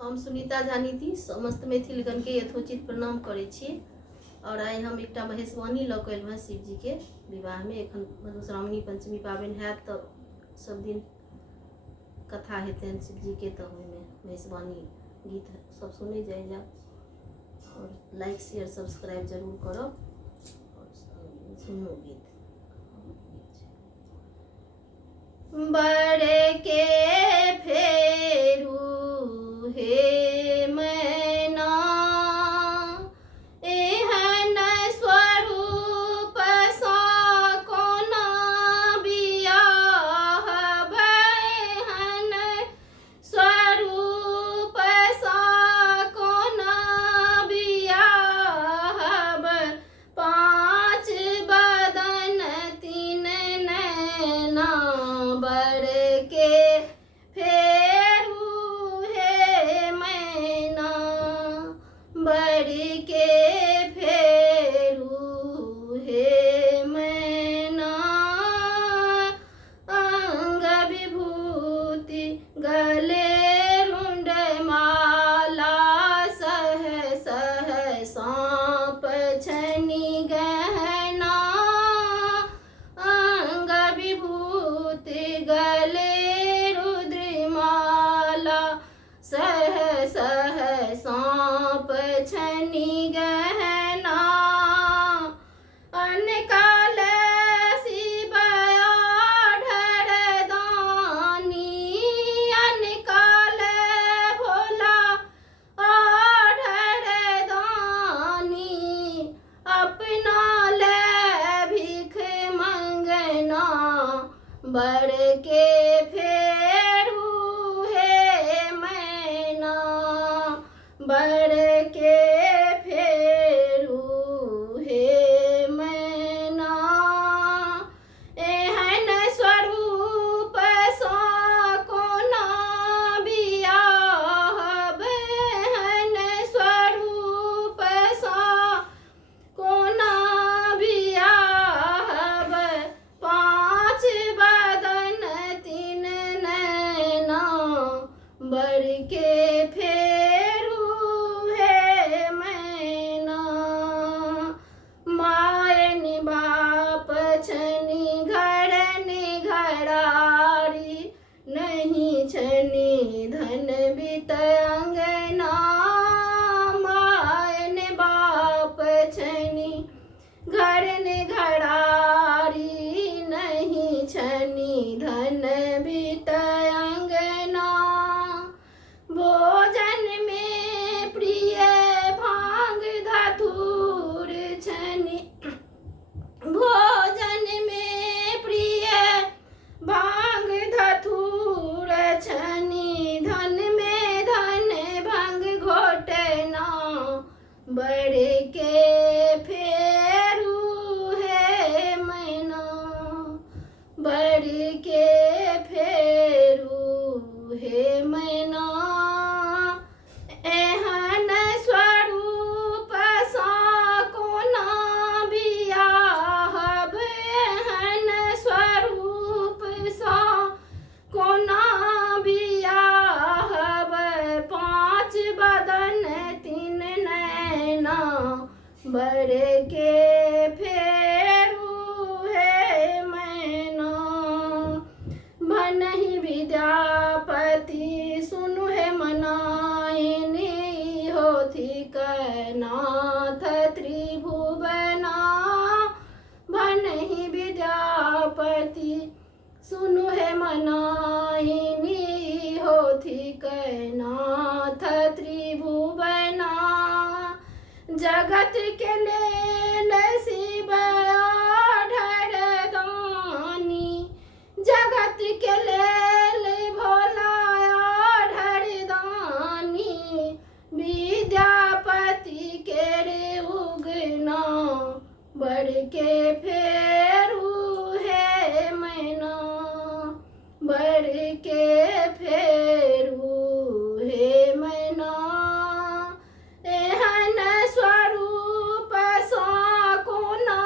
हम सुनीता जानीती समस्त मैथिलगण के यथोचित प्रणाम करै छी। और आइ हम एकटा महेशवाणी लऽ कऽ एलहुँ शिव जी के विवाह में। एखन मधुश्रावणी पंचमी पाबनि हैत तऽ सब दिन कथा हेतनि शिव जी के, तऽ ओहिमे महेशवाणी गीत सब सुनै जाए और लाइक शेयर सब्सक्राइब जरूर करब और सुनू गीत। बड़े के फेरू हे मैना एहन स्वरूप सा कोना बियाह बहन स्वरूप सा कोना बियाह पाँच बदन तीन नैना बड़ के फेरू हे मैना बड़ के फेरू हे मैना अंग विभूति गले रुंड माला सह सह सांप छनी गहना अंग विभूति गले रुद्रमाला सह सह सांप छनी गहना अनकाल शिव आढ़र दानी अनकाल भोला आढ़र दानी अपना ले भीख मंगना बड़ के फेरू हे मैना बड़ के फेरू हे मैना एहन स्वरूप सा कोना बियाह बहन स्वरूप सा कोना बियाह पाँच बदन तीन नैना बड़ के फेरू हे मैना मायन बाप छनी घर घरारी नहीं छनी धन बित अंगना मायन बाप छनी घर घरारी नहीं छनी धन बित अंगना भोजन में प्रिय भांग धतूर छनी भोजन में प्रिय भांग धतूर छनी धन में धन भंग घोटना बड़ के फेरू हे मैना बड़ के फेरू हे मैना एहन स्वरूप सा कोना बियाह बहन स्वरूप सा कोना बियाह पाँच बदन तीन नैना बड़ के फेरू हे मैना भनहि विद्यापति सुनु हे मनाइनी होथि नाथ त्रिभुवना भनहि विद्यापति सुनु हे मनाइनी होथि नाथ त्रिभुवना जगत के लेल शिव आढ़र दानी जगत के लेल भोला आढ़र दानी विद्यापति के रे उगना बड़ के फेरू हे मैना बड़ के फेरू हे मैना एहन स्वरूप सा कोना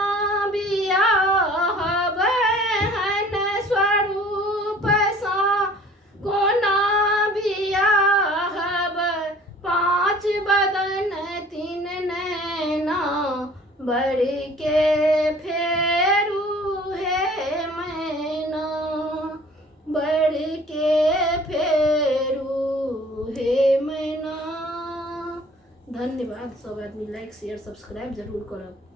बियाह बहन स्वरूप सा कोना बियाह बढ़ के फेरू हे मैना, बढ़ के फेरू हे मैना। धन्यवाद। सब आदमी लाइक शेयर सब्सक्राइब जरूर करब।